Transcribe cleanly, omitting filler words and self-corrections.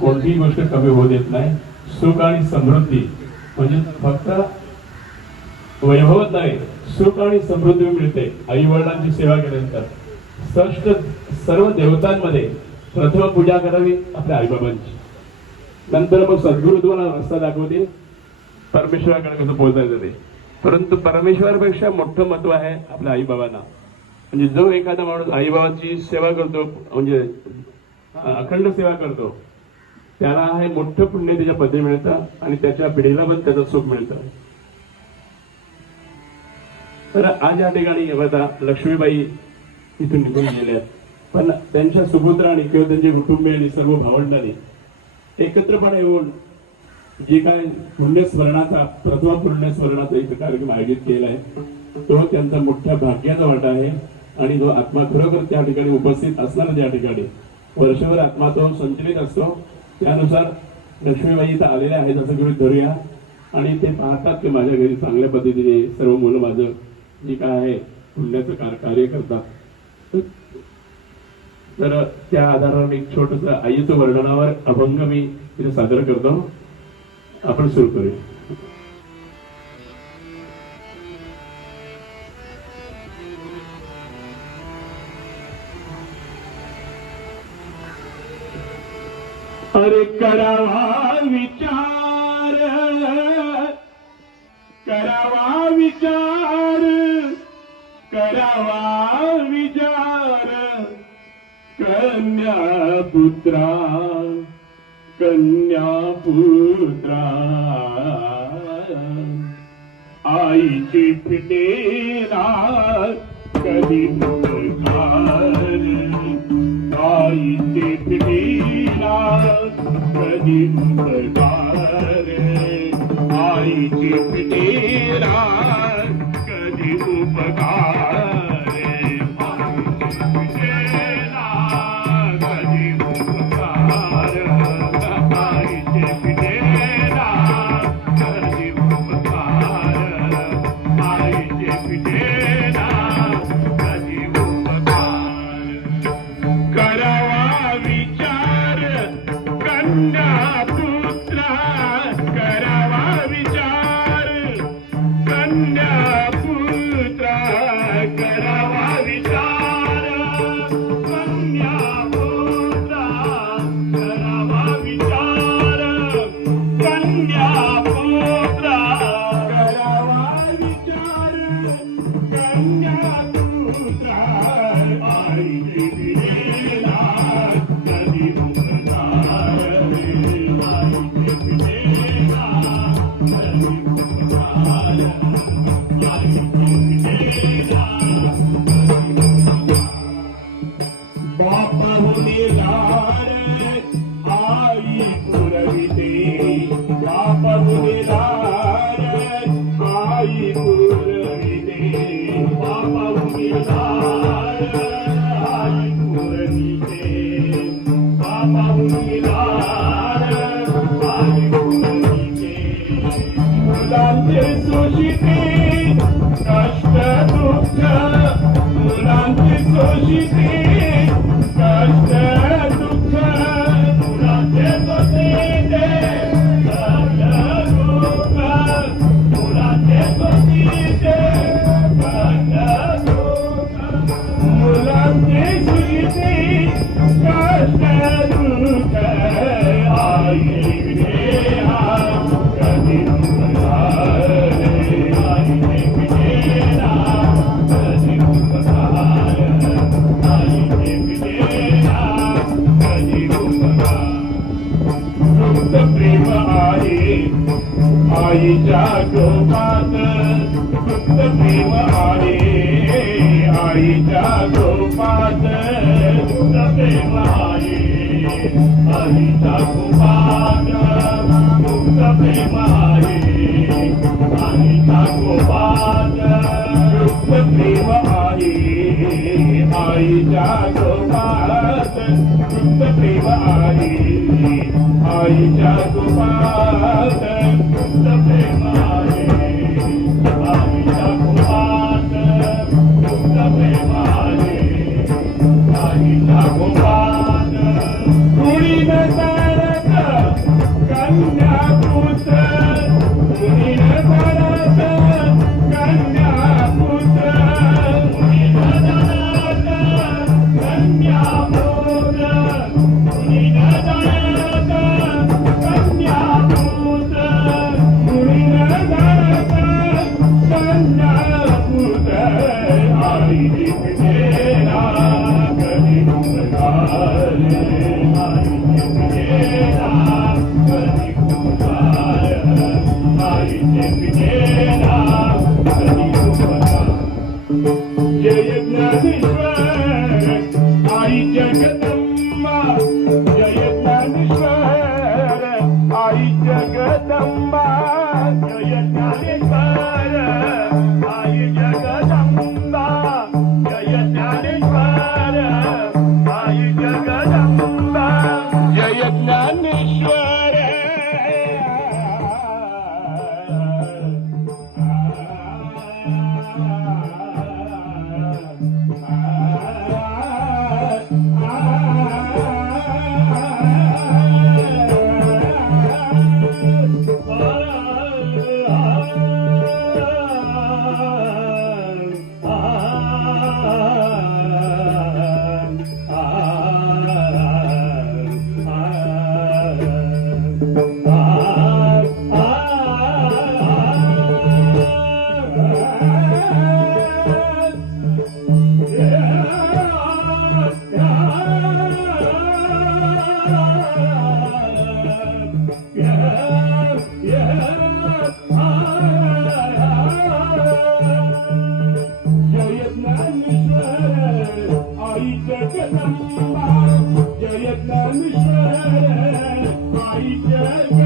कोणतीही गोष्ट कमी होऊ देत नाही. सुख आणि समृद्धी म्हणजे फक्त वैभवच नाही, सुख आणि समृद्धी मिळते आई वडिलांची सेवा केल्यानंतर. सर्व देवतांमध्ये प्रथम पूजा करावी आपल्या आईबाबांची, नंतर मग सद्गुरु तुम्हाला रस्ता दाखवतील परमेश्वराकडे कसं पोहोचायचं ते. परंतु परमेश्वरापेक्षा मोठं महत्व आहे आपल्या आईबाबांना. म्हणजे जो एखादा माणूस आईबाबांची सेवा करतो, म्हणजे अखंड सेवा करतो, त्याला हे मोठं पुण्य त्याच्या पदरी मिळतं आणि त्याच्या पिढीला पण त्याचं सुख मिळतं. तर आज या ठिकाणी आता लक्ष्मीबाई इथून निघून गेल्यात, पण त्यांच्या सुपुत्रांनी किंवा त्यांचे कुटुंबियांनी सर्व भावंडांनी एकत्रपणे येऊन जे काय पुण्यस्मरणाचा प्रथम पुण्यस्मरणाचा एक कार्यक्रम आयोजित केला आहे, तो त्यांचा मोठ्या भाग्याचा वाटा आहे. आणि जो आत्मा खरोखर त्या ठिकाणी उपस्थित असणार, त्या ठिकाणी वर्षभर आत्मा तो संचलित असतो, त्यानुसार लक्ष्मीबाई इथं आलेल्या आहेत असं गृहीत धरूया. आणि ते पाहतात की माझ्या घरी चांगल्या पद्धतीने सर्व मुलं माझं जे काय आहे पुण्याचं कार्य करतात. तर त्या आधारावर एक छोटस आईचं वर्णनावर अभंग मी इथे सादर करतो. आपण सुरू करूया. अरे करावा विचार, करावा विचार, करावा विचार, कन्या पुत्रा, कन्या पुत्रा, आईची फिटेला कधी मुलगार, आईची फिटेला कधी मुलगार, आईची फिटेला कधी उपकार, आईच्या गोपात गुप्त प्रेम आहे, आईच्या गोपात गुप्त प्रेम आहे, आईच्या गोपात गुप्त प्रेम आहे, आईच्या गोपात गुप्त प्रेम आहे, आईच्या गोपात गुप्त प्रेम आहे, आईच्या गोपात गुप्त प्रेम आहे, आईच्या गोपात गुप्त प्रेम आहे, आईच्या गोपात कुणी नसार जय ज्ञानेश्वर आईच्या